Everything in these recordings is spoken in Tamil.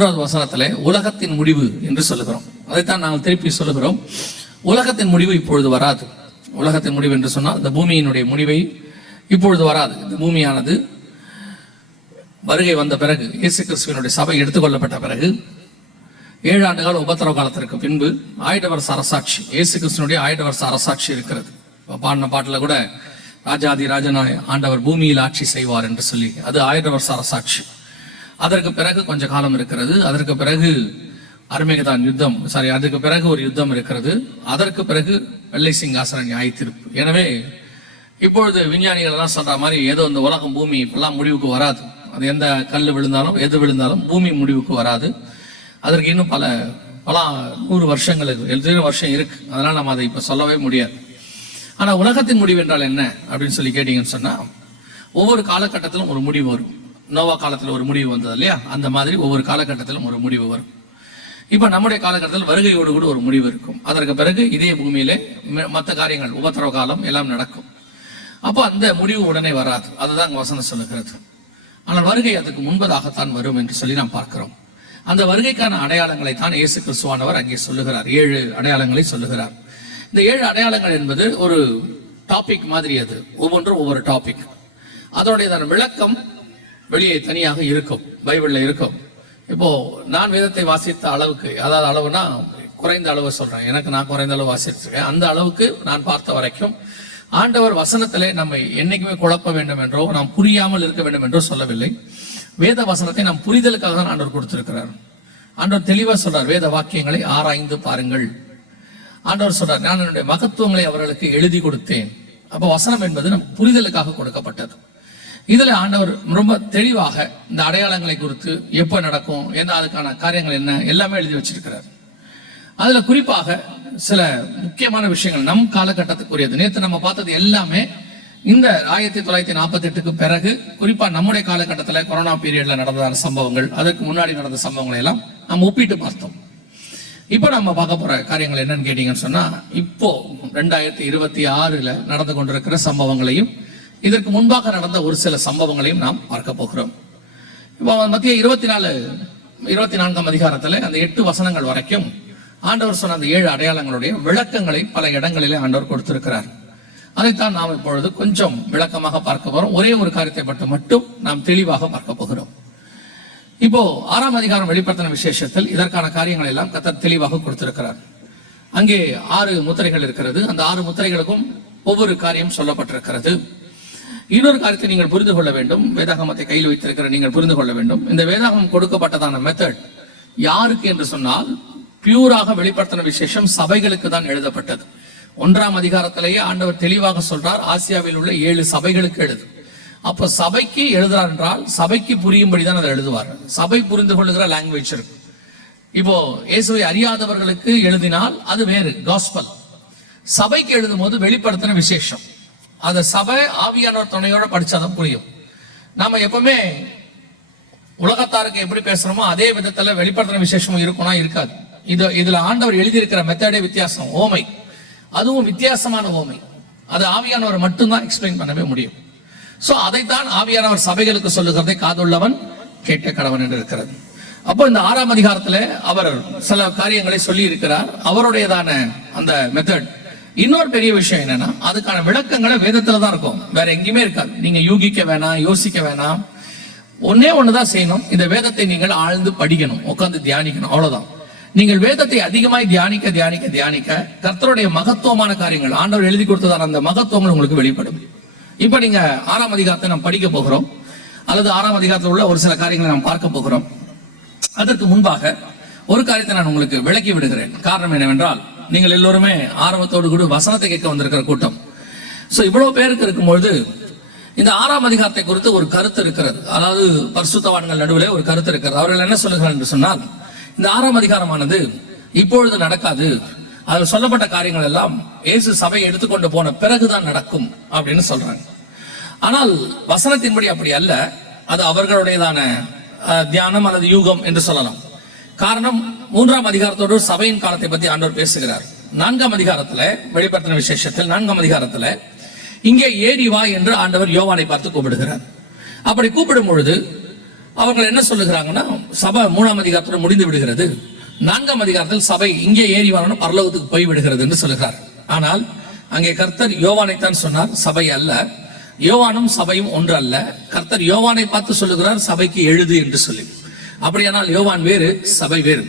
3வது வசனத்திலே உலகத்தின் முடிவு என்று சொல்லுகிறோம். அதைத்தான் நாங்கள் திருப்பி சொல்லுகிறோம். உலகத்தின் முடிவு இப்பொழுது வராது. உலகத்தின் முடிவு என்று சொன்னால் இந்த பூமியினுடைய முடிவை இப்பொழுது வராது. இந்த பூமியானது வருகை வந்த பிறகு, இயேசு கிறிஸ்துவினுடைய சபை எடுத்துக்கொள்ளப்பட்ட பிறகு 7 ஆண்டுகால உபத்திரவ காலத்திற்கு பின்பு 1000 வருஷ அரசாட்சி, இயேசு கிறிஸ்துவனுடைய 1000 வருஷ அரசாட்சி இருக்கிறது. பாடின பாட்டில் கூட ராஜாதி ராஜனாய் ஆண்டவர் பூமியில் ஆட்சி செய்வார் என்று சொல்லி, அது 1000 வருஷ அரசாட்சி. அதற்கு பிறகு கொஞ்ச காலம் இருக்கிறது. அதற்கு பிறகு அர்மேகதான் யுத்தம், அதுக்கு பிறகு ஒரு யுத்தம் இருக்கிறது. அதற்கு பிறகு வெள்ளை சிங்காசன நியாய தீர்ப்பு. எனவே இப்பொழுது விஞ்ஞானிகள் எல்லாம் சொல்ற மாதிரி ஏதோ இந்த உலகம் பூமி இப்பெல்லாம் முடிவுக்கு வராது. அது எந்த கல் விழுந்தாலும் எது விழுந்தாலும் பூமி முடிவுக்கு வராது. அதற்கு இன்னும் பல 100 வருஷங்களுக்கு 70 வருஷம் இருக்கு. அதனால நம்ம அதை இப்ப சொல்லவே முடியாது. ஆனா உலகத்தின் முடிவு என்றால் என்ன அப்படின்னு சொல்லி கேட்டீங்கன்னு சொன்னா, ஒவ்வொரு காலகட்டத்திலும் ஒரு முடிவு வரும். நோவா காலத்துல ஒரு முடிவு வந்தது இல்லையா, அந்த மாதிரி ஒவ்வொரு காலகட்டத்திலும் ஒரு முடிவு வரும். இப்ப நம்முடைய காலகட்டத்தில் வருகையோடு கூட ஒரு முடிவு இருக்கும். அதற்கு பிறகு இதே பூமியிலே மற்ற காரியங்கள், உபத்திரவ காலம் எல்லாம் நடக்கும். அப்போ அந்த முடிவு உடனே வராது. அதுதான் வசனம் சொல்லுகிறது. ஆனால் வருகை அதுக்கு முன்பதாகத்தான் வரும் என்று சொல்லி நாம் பார்க்கிறோம். அந்த வருகைக்கான அடையாளங்களை தான் இயேசு கிறிஸ்துவானவர் அங்கே சொல்லுகிறார். 7 அடையாளங்களை சொல்லுகிறார். இந்த 7 அடையாளங்கள் என்பது ஒரு டாபிக் மாதிரி, அது ஒவ்வொன்றும் ஒவ்வொரு டாபிக். அதனுடைய விளக்கம் வெளியே தனியாக இருக்கும், பைபிள்ல இருக்கும். இப்போ நான் வேதத்தை வாசித்த அளவுக்கு, அதாவது அளவுனா குறைந்த அளவு சொல்றேன், எனக்கு நான் குறைந்த அளவு வாசிச்சிருக்கேன். அந்த அளவுக்கு நான் பார்த்த வரைக்கும் ஆண்டவர் வசனத்திலே நம்மை என்னைக்குமே குழப்ப வேண்டும் என்றோ நாம் புரியாமல் இருக்க வேண்டும் என்றோ சொல்லவில்லை. வேத வசனத்தை நாம் புரிதலுக்காக தான் ஆண்டவர் கொடுத்திருக்கிறார். ஆண்டவர் தெளிவா சொல்றார், வேத வாக்கியங்களை ஆராய்ந்து பாருங்கள். ஆண்டவர் சொல்றார், நான் என்னுடைய மகத்துவங்களை அவர்களுக்கு எழுதி கொடுத்தேன். அப்ப வசனம் என்பது நம் புரிதலுக்காக கொடுக்கப்பட்டது. இதுல ஆண்டவர் ரொம்ப தெளிவாக இந்த அடையாளங்களை குறித்து எப்ப நடக்கும், என்ன அதுக்கான காரியங்கள் என்ன எல்லாமே எழுதி வச்சிருக்கிறார். அதுல குறிப்பாக சில முக்கியமான விஷயங்கள் நம் காலகட்டத்துக்குரியது. நேற்று நம்ம பார்த்தது எல்லாமே இந்த 1948க்கு பிறகு, குறிப்பா நம்முடைய காலகட்டத்தில் கொரோனா பீரியட்ல நடந்த சம்பவங்கள், அதற்கு முன்னாடி நடந்த சம்பவங்களை எல்லாம் நம்ம ஒப்பிட்டு பார்த்தோம். இப்போ நம்ம பார்க்க போற காரியங்கள் என்னன்னு கேட்டீங்கன்னு சொன்னா, இப்போ 2026ல நடந்து கொண்டிருக்கிற சம்பவங்களையும் இதற்கு முன்பாக நடந்த ஒரு சில சம்பவங்களையும் நாம் பார்க்க போகிறோம். இப்போ மத்திய 24ஆம் அதிகாரத்துல அந்த 8 வசனங்கள் வரைக்கும் ஆண்டவர் சொன்ன அந்த 7 அடையாளங்களுடைய விளக்கங்களை பல இடங்களிலே ஆண்டவர் கொடுத்திருக்கிறார். அதைத்தான் நாம் இப்பொழுது கொஞ்சம் விளக்கமாக பார்க்க போறோம். ஒரே ஒரு காரியத்தை மட்டும் நாம் தெளிவாக பார்க்க போகிறோம். இப்போ 6ஆம் அதிகாரம் வெளிப்படுத்தின விசேஷத்தில் இதற்கான காரியங்கள் எல்லாம் கர்த்தர் தெளிவாக கொடுத்திருக்கிறார். அங்கே 6 முத்திரைகள் இருக்கிறது. அந்த 6 முத்திரைகளுக்கும் ஒவ்வொரு காரியம் சொல்லப்பட்டிருக்கிறது. இன்னொரு காரியத்தை நீங்கள் புரிந்து கொள்ள வேண்டும். வேதாகமத்தை கையில் வைத்திருக்கிற நீங்கள் புரிந்து கொள்ள வேண்டும். இந்த வேதாகமம் கொடுக்கப்பட்டதான மெத்தட் யாருக்கு என்று சொன்னால், பியூராக வெளிப்படுத்தின விசேஷம் சபைகளுக்கு தான் எழுதப்பட்டது. 1ஆம் அதிகாரத்திலேயே ஆண்டவர் தெளிவாக சொல்றார், ஆசியாவில் உள்ள 7 சபைகளுக்கு எழுது. அப்ப சபைக்கு எழுதுறார் என்றால் சபைக்கு புரியும்படிதான் அதை எழுதுவார். சபை புரிந்து கொள்ளுகிற லாங்குவேஜ் இருக்கு. இப்போ இயேசுவை அறியாதவர்களுக்கு எழுதினால் அது வேறு காஸ்பல். சபைக்கு எழுதும் போது வெளிப்படுத்தின விசேஷம், அந்த சபை ஆவியானவர் துணையோட படிச்சாதான் புரியும். நாம எப்பவுமே உலகத்தாருக்கு எப்படி பேசுறோமோ அதே விதத்துல வெளிப்படுத்தின விசேஷமும் இருக்கும்னா இருக்காது. இதுல ஆண்டவர் எழுதியிருக்கிற மெத்தடே வித்தியாசம். ஓமை, அதுவும் வித்தியாசமான ஓமை. அது ஆவியானவர் மட்டும்தான் எக்ஸ்பிளைன் பண்ணவே முடியும். சோ அதைத்தான் ஆவியானவர் சபைகளுக்கு சொல்லுகிறதை காதுள்ளவன் கேட்க கடவன் என்று இருக்கிறது. அப்போ இந்த 6ஆம் அதிகாரத்துல அவர் சில காரியங்களை சொல்லி இருக்கிறார், அவருடையதான அந்த மெத்தட். இன்னொரு பெரிய விஷயம் என்னன்னா, அதுக்கான விளக்கங்களை வேதத்துல தான் இருக்கும், வேற எங்கேயுமே இருக்காது. நீங்க யூகிக்க வேணாம், யோசிக்க வேணாம். ஒன்னே ஒண்ணுதான் செய்யணும், இந்த வேதத்தை நீங்கள் ஆழ்ந்து படிக்கணும், உட்கார்ந்து தியானிக்கணும், அவ்வளவுதான். நீங்கள் வேதத்தை அதிகமாய் தியானிக்க தியானிக்க தியானிக்க கர்த்தருடைய மகத்துவமான காரியங்கள், ஆண்டவர் எழுதி கொடுத்ததான அந்த மகத்துவங்கள் உங்களுக்கு வெளிப்படும். இப்ப நீங்க 6ஆம் அதிகாரத்தை நாம் படிக்க போகிறோம், அல்லது 6ஆம் அதிகாரத்தில் உள்ள ஒரு சில காரியங்களை நாம் பார்க்க போகிறோம். அதற்கு முன்பாக ஒரு காரியத்தை நான் உங்களுக்கு விளக்கி விடுகிறேன். காரணம் என்னவென்றால், நீங்கள் எல்லோருமே ஆர்வத்தோடு கூட வசனத்தை கேட்க வந்திருக்கிற கூட்டம். சோ இவ்வளவு பேருக்கு இருக்கும்பொழுது இந்த 6ஆம் அதிகாரத்தை குறித்து ஒரு கருத்து இருக்கிறது. அதாவது பரிசுத்தவான்கள் நடுவில் ஒரு கருத்து இருக்கிறது. அவர்கள் என்ன சொல்லுகிறார்கள் என்று சொன்னால், இந்த 6ஆம் அதிகாரமானது இப்பொழுது நடக்காது, அதில் சொல்லப்பட்ட காரியங்கள் எல்லாம் இயேசு சபையை எடுத்துக்கொண்டு போன பிறகுதான் நடக்கும் அப்படின்னு சொல்றாங்க. ஆனால் வசனத்தின்படி அப்படி அல்ல. அது அவர்களுடையதான தியானம் அல்லது யூகம் என்று சொல்லலாம். காரணம், 3ஆம் அதிகாரத்தோடு சபையின் காலத்தை பற்றி ஆண்டவர் பேசுகிறார். 4ஆம் அதிகாரத்துல வெளிப்படுத்தின விசேஷத்தில் 4ஆம் அதிகாரத்துல இங்கே ஏறி வா என்று ஆண்டவர் யோவானை பார்த்து கூப்பிடுகிறார். அப்படி கூப்பிடும் பொழுது அவர்கள் என்ன சொல்லுகிறாங்கன்னா, சபை 3ஆம் அதிகாரத்தில் முடிந்து விடுகிறது. 4ஆம் அதிகாரத்தில் சபை இங்கே ஏறி வரணும், பரலோகத்துக்கு போய் விடுகிறது என்று சொல்லுகிறார். ஆனால் அங்கே கர்த்தர் யோவானைத்தான் சொன்னார், சபை அல்ல. யோவானும் சபையும் ஒன்று அல்ல. கர்த்தர் யோவானை பார்த்து சொல்லுகிறார், சபைக்கு எழுது என்று சொல்லி. அப்படியானால் யோவான் வேறு, சபை வேறு.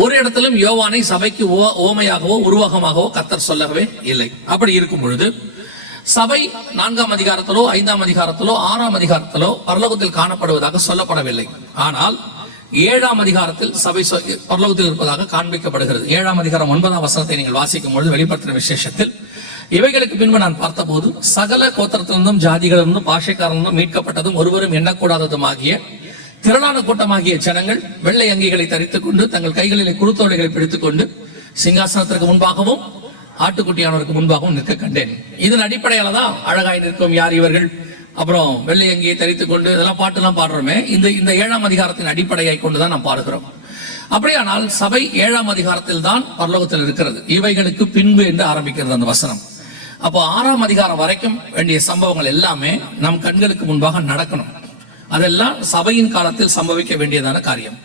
ஒரு இடத்திலும் யோவானை சபைக்கு ஓமையாகவோ உருவகமாகவோ கர்த்தர் சொல்லவே இல்லை. அப்படி இருக்கும் பொழுது சபை 4ஆம் அதிகாரத்திலோ 5ஆம் அதிகாரத்திலோ 6ஆம் அதிகாரத்திலோ பரலோகத்தில் காணப்படுவதாக சொல்லப்படவில்லை. ஆனால் 7ஆம் அதிகாரத்தில் சபை பரலோகத்தில் இருப்பதாக காண்பிக்கப்படுகிறது. 7ஆம் அதிகாரம் 9ஆம் வசனத்தை நீங்கள் வாசிக்கும் பொழுது வெளிப்படுத்தின விசேஷத்தில், இவைகளுக்கு பின்பு நான் பார்த்தபோது சகல கோத்திரத்திலிருந்தும் ஜாதிகளிலிருந்தும் பாஷைக்காரர்களும் மீட்கப்பட்டதும் ஒருவரும் எண்ணக்கூடாததுமாகிய திரளான கூட்டமாகிய ஜனங்கள் வெள்ளை அங்கிகளை தரித்துக் கொண்டு தங்கள் கைகளிலே குருத்தோலைகளை பிடித்துக் கொண்டு சிங்காசனத்திற்கு முன்பாகவும் ஆட்டுக்குட்டியானவருக்கு முன்பாகவும் நிற்க கண்டேன். இதன் அடிப்படையில தான் அழகாய் நிற்கும் யார் இவர்கள், அப்புறம் வெள்ளை அங்கியை தரித்துக் கொண்டு இதெல்லாம் பாட்டு எல்லாம் பாடுறோமே, இந்த 7ஆம் அதிகாரத்தின் அடிப்படையை கொண்டுதான் நாம் பாடுகிறோம். அப்படியானால் சபை 7ஆம் அதிகாரத்தில் தான் பரலோகத்தில் இருக்கிறது. இவைகளுக்கு பின்பு என்று ஆரம்பிக்கிறது அந்த வசனம். அப்போ 6ஆம் அதிகாரம் வரைக்கும் வேண்டிய சம்பவங்கள் எல்லாமே நம் கண்களுக்கு முன்பாக நடக்கணும். அதெல்லாம் சபையின் காலத்தில் சம்பவிக்க வேண்டியதான காரியம்.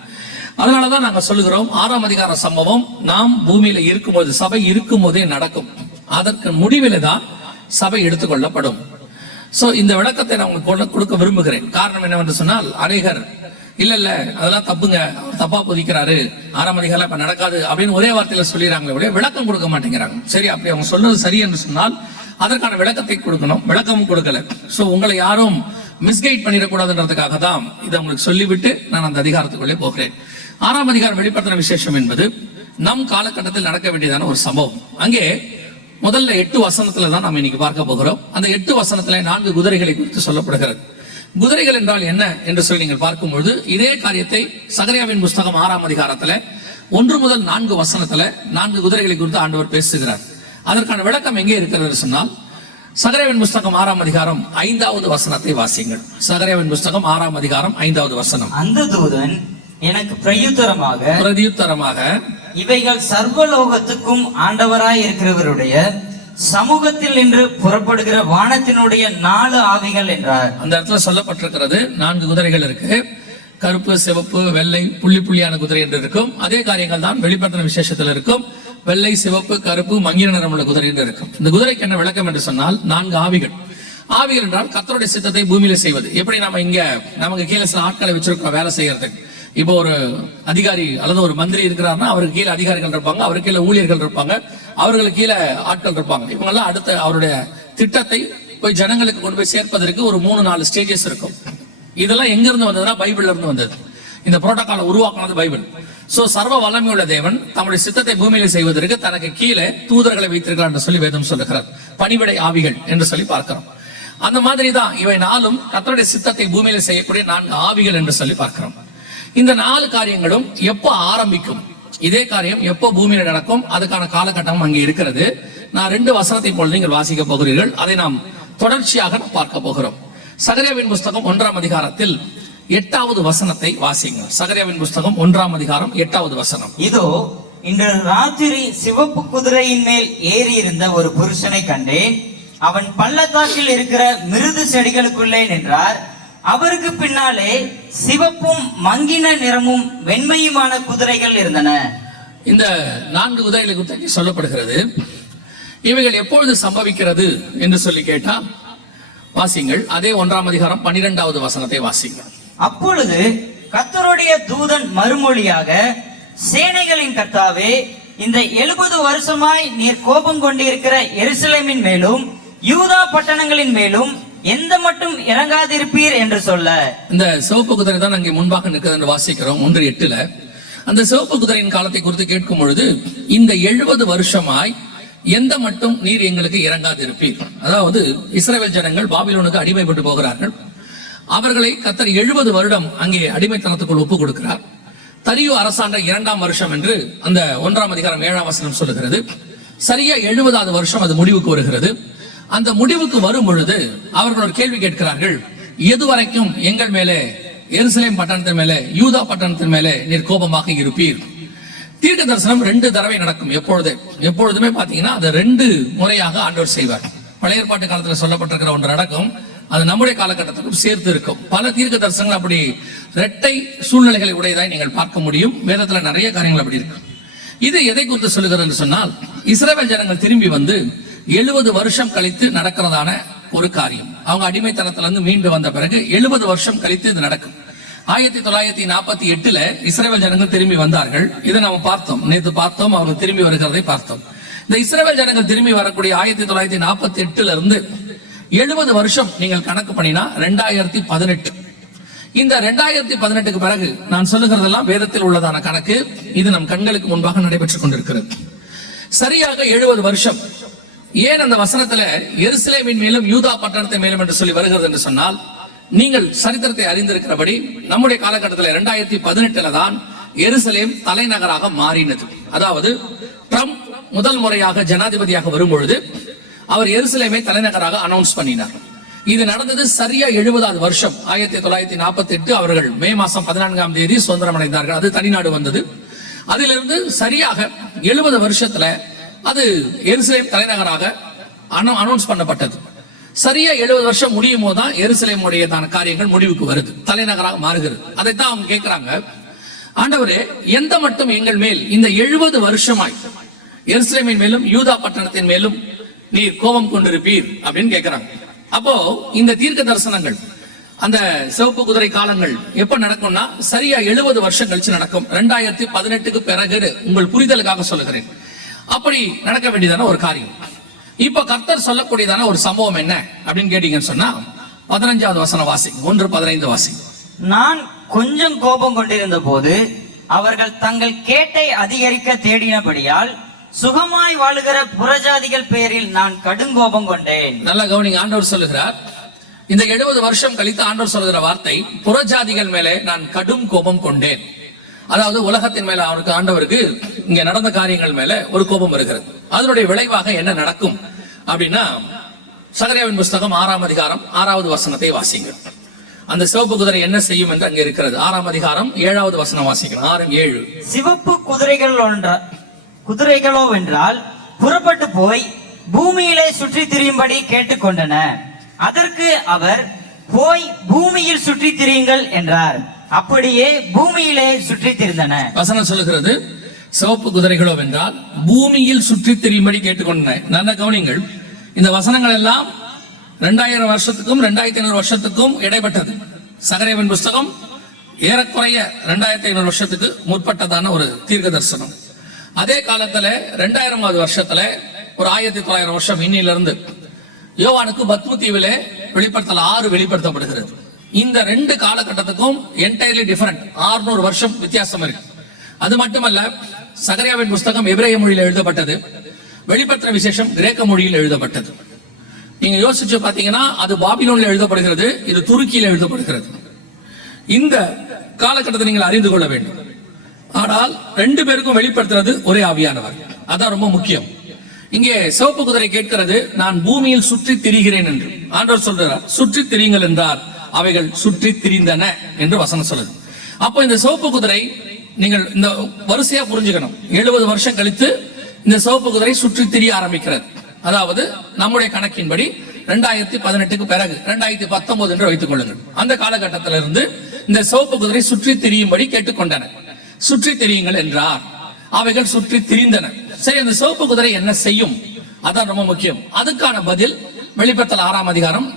அதனாலதான் நாங்க சொல்லுகிறோம், 6ஆம் அதிகார சம்பவம் நாம் பூமியில இருக்கும்போது, சபை இருக்கும் போதே நடக்கும். அதற்கு முடிவில தான் சபை எடுத்துக்கொள்ளப்படும். சோ இந்த விளக்கத்தை நான் உங்களுக்கு கொடுக்க விரும்புகிறேன். காரணம் என்னவென்று சொன்னால், அநேகர் இல்ல அதெல்லாம் தப்புங்க, தப்பா பொதிக்கிறாரு, 6ஆம் அதிகாரம் இப்ப நடக்காது அப்படின்னு ஒரே வார்த்தையில சொல்லிடுறாங்களே, விளக்கம் கொடுக்க மாட்டேங்கிறாங்க. சரி, அப்படி அவங்க சொல்றது சரி என்று சொன்னால் அதற்கான விளக்கத்தை கொடுக்கணும். விளக்கமும் கொடுக்கல. சோ உங்களை யாரும் மிஸ்கைட் பண்ணிடக்கூடாதுன்றதுக்காக தான் இதை உங்களுக்கு சொல்லிவிட்டு நான் அந்த அதிகாரத்துக்குள்ளே போகிறேன். 6ஆம் அதிகாரம் வெளிப்படுத்தின விசேஷம் என்பது நம் காலகட்டத்தில் நடக்க வேண்டியதான ஒரு சம்பவம். அங்கே முதல்ல 8 வசனத்துல தான் நாம் இன்னைக்கு பார்க்க போகிறோம். அந்த 8 வசனத்துல 4 குதிரைகளை குறித்து சொல்லப்படுகிறது. குதிரைகள் என்றால் என்ன என்று சொல்லி நீங்கள் பார்க்கும்பொழுது இதே காரியத்தை சகரியாவின் புஸ்தகம் 6ஆம் அதிகாரத்துல 1 முதல் 4 வசனத்துல 4 குதிரைகளை குறித்து ஆண்டவர் பேசுகிறார். அதற்கான விளக்கம் எங்கே இருக்கிறது சொன்னால், சகரியாவின் புஸ்தகம் 6ஆம் அதிகாரம் 5வது வசனத்தை வாசிங்கள். சகரியாவின் புஸ்தகம் 6ஆம் அதிகாரம் 5வது வசனம். அந்த தூதன் எனக்கு பிரதியுத்தரமாக இவைகள் சர்வலோகத்துக்கும் ஆண்டவராய் இருக்கிறவருடைய சமூகத்தில் நின்று புறப்படுகிற வானத்தினுடைய 4 ஆவிகள் என்றார். அந்த இடத்துல சொல்லப்பட்டிருக்கிறது 4 குதிரைகள் இருக்கு. கருப்பு, சிவப்பு, வெள்ளை, புள்ளி புள்ளியான குதிரை என்று இருக்கும். அதே காரியங்கள் தான் வெளிப்படுத்தின விசேஷத்தில் இருக்கும். வெள்ளை, சிவப்பு, கருப்பு, மங்கின நிறமுள்ள குதிரை என்று இருக்கும். இந்த குதிரைக்கு என்ன விளக்கம் என்று சொன்னால், 4 ஆவிகள். ஆவிகள் என்றால் கர்த்தருடைய சித்தத்தை பூமியில செய்வது. எப்படி நம்ம இங்க நமக்கு கீழே சில ஆட்களை வச்சிருக்கோம் வேலை செய்யறதுக்கு. இப்போ ஒரு அதிகாரி அல்லது ஒரு மந்திரி இருக்கிறாருன்னா அவருக்கு கீழே அதிகாரிகள் இருப்பாங்க, அவருக்கு கீழே ஊழியர்கள் இருப்பாங்க, அவர்களுக்கு கீழே ஆட்கள் இருப்பாங்க. இவங்க எல்லாம் அடுத்த அவருடைய திட்டத்தை போய் ஜனங்களுக்கு கொண்டு போய் சேர்ப்பதற்கு ஒரு 3-4 ஸ்டேஜஸ் இருக்கும். இதெல்லாம் எங்க இருந்து வந்ததுன்னா பைபிள்ல இருந்து வந்தது. இந்த புரோட்டோகாலை உருவாக்குனது பைபிள். சோ சர்வ வல்லமையுள்ள தேவன் தம்முடைய சித்தத்தை பூமியில செய்வதற்கு தனக்கு கீழே தூதர்களை வைத்திருக்கிறார் என்று சொல்லி வேதம் சொல்லுகிறார். பணிவிடை ஆவிகள் என்று சொல்லி பார்க்கிறோம். அந்த மாதிரி தான் இவை 4ம் கர்த்தருடைய சித்தத்தை பூமியில செய்யக்கூடிய 4 ஆவிகள் என்று சொல்லி பார்க்கிறோம். இந்த 4 காரியங்களும் எப்போ ஆரம்பிக்கும், இதே காரியம் எப்போ பூமியில நடக்கும், அதுக்கான காலகட்டம் அங்கே இருக்கிறது. நான் 2 வசனத்தை போல் நீங்கள் வாசிக்க போகிறீர்கள். அதை நாம் தொடர்ச்சியாக பார்க்க போகிறோம். சகரியாவின் புஸ்தகம் 1ஆம் அதிகாரத்தில் 8வது வசனத்தை வாசிங்கள். சகரியாவின் புஸ்தகம் 1ஆம் அதிகாரம் 8வது வசனம். இதோ இன்று ராத்திரி சிவப்பு குதிரையின் மேல் ஏறி இருந்த ஒரு புருஷனை கண்டேன். அவன் பள்ளத்தாக்கில் இருக்கிற மிருது செடிகளுக்குள்ளே நின்றார். அவருக்கு பின்னாலே சிவப்பும் மங்கின நிறமும் வெண்மையுமான குதிரைகள் இருந்தன. இந்த 4 குதிரைகளை குறித்து சொல்லப்படுகிறது. இவைகள் எப்பொழுது சம்பவிக்கிறது என்று சொல்லி கேட்டா வாசிங்கள். அதே 1ஆம் அதிகாரம் 12வது வசனத்தை வாசிங்கள். அப்பொழுது கர்த்தருடைய தூதன் மறுமொழியாக, சேனைகளின் கர்த்தாவே, இந்த 70 வருஷமாய் நீர் கோபம் கொண்டிருக்கிற எருசலேமின் மேலும் யூதா பட்டணங்களின் மேலும் எந்த மட்டும் இறங்காதிருப்பீர் என்று சொல்ல. இந்த சிவப்பு குதிரை தான் அங்கே முன்பாக நிற்கிறது என்று வாசிக்கிறோம் 1:8. அந்த சிவப்பு குதிரையின் காலத்தை குறித்து கேட்கும் பொழுது, இந்த 70 வருஷமாய் எந்த மட்டும் நீர் எங்களுக்கு இறங்காதிருப்பீர். அதாவது இஸ்ரவேல் ஜனங்கள் பாபிலோனுக்கு அடிமைப்பட்டு போகிறார்கள். அவர்களை கர்த்தர் 70 வருடம் அங்கே அடிமைத்தனத்துக்குள் ஒப்பு கொடுக்கிறார். தரியு அரசாண்ட 2ஆம் வருஷம் என்று அந்த 1ஆம் அதிகாரம் 7ஆம் வசனம் சொல்லுகிறது. சரியா 70வது வருஷம் அது முடிவுக்கு வருகிறது. அந்த முடிவுக்கு வரும் பொழுது அவர்கள் ஒரு கேள்வி கேட்கிறார்கள், எதுவரைக்கும் எங்கள் மேலே, எருசலேம் பட்டணத்தின் மேலே, யூதா பட்டணத்தின் மேலே நீர் கோபமாக இருப்பீர். தீர்க்க தரிசனம் 2 தடவை நடக்கும். எப்பொழுதுமே பாத்தீங்கன்னா அதை 2 முறையாக ஆண்டவர் செய்வார். பழைய ஏற்பாட்டு காலத்துல சொல்லப்பட்டிருக்கிற ஒன்று நடக்கும், அது நம்முடைய காலகட்டத்துக்கும் சேர்த்து இருக்கும். பல தீர்க்க தரிசனங்கள் அப்படி இரட்டை சூழ்நிலைகளை உடையதாய் நீங்கள் பார்க்க முடியும். வேதத்துல நிறைய காரியங்கள் அப்படி இருக்கு. இது எதை குறித்து சொல்லுகிறது என்று சொன்னால், இஸ்ரவேல் ஜனங்கள் திரும்பி வந்து 70 வருஷம் கழித்து நடக்கிறதான ஒரு காரியம். அவங்க அடிமைத்தனத்திலிருந்து மீண்டு வந்த பிறகு 70 வருஷம் கழித்து இது நடக்கும். 1948 இஸ்ரவேல் ஜனங்கள் திரும்பி வந்தார்கள். இதை நம்ம பார்த்தோம், நேற்று பார்த்தோம், அவர்கள் திரும்பி வருகிறதை பார்த்தோம். இந்த இஸ்ரவேல் ஜனங்கள் திரும்பி வரக்கூடிய 1948 இருந்து 70 வருஷம் நீங்கள் கணக்கு பண்ணினா 2018. இந்த 2018க்கு பிறகு நான் சொல்லுகிறதெல்லாம் வேதத்தில் உள்ளதான கணக்கு. இது நம் கண்களுக்கு முன்பாக நடைபெற்றுக் கொண்டிருக்கிறது. சரியாக 70 வருஷம். ஏன் அந்த வசனத்துல எருசலேமின் மேலும் யூதா பட்டணத்தின் மேலும் என்று சொல்லி வருகிறது என்று சொன்னால், நீங்கள் சரித்திரத்தை அறிந்திருக்கிறபடி நம்முடைய காலகட்டத்தில் 2018 தான் எருசலேம் தலைநகராக மாறினது. அதாவது ட்ரம்ப் முதல் முறையாக ஜனாதிபதியாக வரும்பொழுது அவர் எருசலேமை தலைநகராக அனௌன்ஸ் பண்ணினார். இது நடந்தது சரியா 70வது வருஷம். 1948 அவர்கள் மே மாசம் 14ஆம் தேதி சுதந்திரம் அடைந்தார்கள். அது தனிநாடு வந்தது. அதிலிருந்து சரியாக 70 வருஷத்துல அது எருசலேம் தலைநகராக அனௌன்ஸ் பண்ணப்பட்டது. சரியா 70 வருஷம் முடியும் போதுதான் எருசலேமுடைய காரியங்கள் முடிவுக்கு வருது, தலைநகராக மாறுகிறது. அதைத்தான் அவங்க கேட்கிறாங்க, ஆண்டவரே எந்த மட்டும் எங்கள் மேல் இந்த 70 வருஷமாய் எருசலேமின் மேலும் யூதா பட்டணத்தின் மேலும் நீர் கோபம் கொண்டிருப்பீர் அப்படின்னு கேட்கிறாங்க. அப்போ இந்த தீர்க்க தரிசனங்கள், அந்த சிவப்பு குதிரை காலங்கள் எப்ப நடக்கும்னா சரியா 70 வருஷம் கழிச்சு நடக்கும். 2018க்கு பிறகு உங்கள் புரிதலுக்காக சொல்லுகிறேன். அப்படி நடக்க வேண்டியதான ஒரு காரியம். இப்ப கர்த்தர் சொல்லக்கூடியதான ஒரு சம்பவம் என்ன அப்படின்னு கேட்டீங்கன்னு சொன்னா, 15வது வசனம் வாசி, 1:15 வாசி. நான் கொஞ்சம் கோபம் கொண்டிருந்த போது அவர்கள் தங்கள் கேட்டை அதிகரிக்க தேடினபடியால் சுகமாய் வாழுகிற புறஜாதிகள் பேரில் நான் கடுங்கோபம் கொண்டேன். நல்லா கவனிங்க, ஆண்டவர் சொல்லுகிறார், இந்த 70 வருஷம் கழித்து ஆண்டவர் சொல்லுகிற வார்த்தை, புறஜாதிகள் மேலே நான் கடும் கோபம் கொண்டேன். அதாவது உலகத்தின் மேல அவருக்கு, ஆண்டவருக்கு இங்க நடந்த காரியங்கள் மேல ஒரு கோபம் வருகிறது. அதனுடைய விளைவாக என்ன நடக்கும் அப்படின்னா, சகரியாவின் புஸ்தகம் 6ஆம் அதிகாரம் 6வது வசனத்தை வாசிங்க. அந்த சிவப்பு குதிரை என்ன செய்யும் என்று அங்க இருக்கிறது. 6ஆம் அதிகாரம் 7வது வசனம் வாசிக்கணும். 6:7. சிவப்பு குதிரைகளோ வென்றால் புறப்பட்டு போய் பூமியிலே சுற்றி திரியும்படி கேட்டுக்கொண்டன. அதற்கு அவர், போய் பூமியில் சுற்றி திரியுங்கள் என்றார். அப்படியே பூமியிலே சுற்றி திரிந்தன. வசனம் சொல்லுகிறது, சிவப்பு குதிரைகளோ வென்றால் பூமியில் சுற்றி திரியும்படி கேட்டுக்கொண்டன. நல்ல கவனிங்கள், இந்த வசனங்கள் எல்லாம் 2000 வருஷத்துக்கும் 2500 வருஷத்துக்கும் இடைப்பட்டது. சகரியாவின் புஸ்தகம் ஏறக்குறைய 2500 வருஷத்துக்கு முற்பட்டதான ஒரு தீர்க்க தரிசனம். அதே காலத்துல 2000வது வருஷத்துல ஒரு 1900 வருஷம் இன்னிலிருந்து யோவானுக்கு பத்மு தீவிலே வெளிப்படுத்தல் 6 வெளிப்படுத்தப்படுகிறது. இந்த 2 காலகட்டத்துக்கும் என்டையர்லி டிஃபரண்ட் 600 வருஷம் வித்தியாசம் இருக்கு. அது மட்டுமல்ல, சகரியாவின் புஸ்தகம் எபிரேய மொழியில் எழுதப்பட்டது, வெளிப்படுத்தின விசேஷம் கிரேக்க மொழியில் எழுதப்பட்டது. நீங்க யோசிச்சு பாத்தீங்கன்னா அது பாபிலோனில் எழுதப்படுகிறது, இது துருக்கியில் எழுதப்படுகிறது. இந்த காலகட்டத்தை நீங்கள் அறிந்து கொள்ள வேண்டும். ஆனால் 2 பேருக்கும் வெளிப்படுத்துறது ஒரே ஆவியானவர். அதான் ரொம்ப முக்கியம். இங்கே சிவப்பு குதிரை கேட்கிறது, நான் பூமியில் சுற்றி திரிகிறேன் என்று. ஆண்டவர் சொல்றார், சுற்றி திரியுங்கள் என்றார். அவைகள் சுற்றி திரிந்தன என்று வசனம் சொல்லுது. அப்போ இந்த சிவப்பு குதிரை, நீங்கள் இந்த வரிசையா புரிஞ்சுக்கணும். 70 வருஷம் கழித்து இந்த சிவப்பு குதிரை சுற்றி திரிய ஆரம்பிக்கிறது. அதாவது நம்முடைய கணக்கின்படி 2018க்கு பிறகு 2019 என்று வைத்துக் கொள்ளுங்கள். அந்த காலகட்டத்திலிருந்து இந்த சிவப்பு குதிரை சுற்றி திரியும்படி கேட்டுக்கொண்டன. சுற்றி திரியுங்கள் என்றார். அவைகள் சுற்றி திரிந்தன. சரி, அந்த சிவப்பு குதிரை என்ன செய்யும்? அதான் ரொம்ப முக்கியம். அதுக்கான பதில் வெளிப்படுத்தல் 6ஆம் அதிகாரம்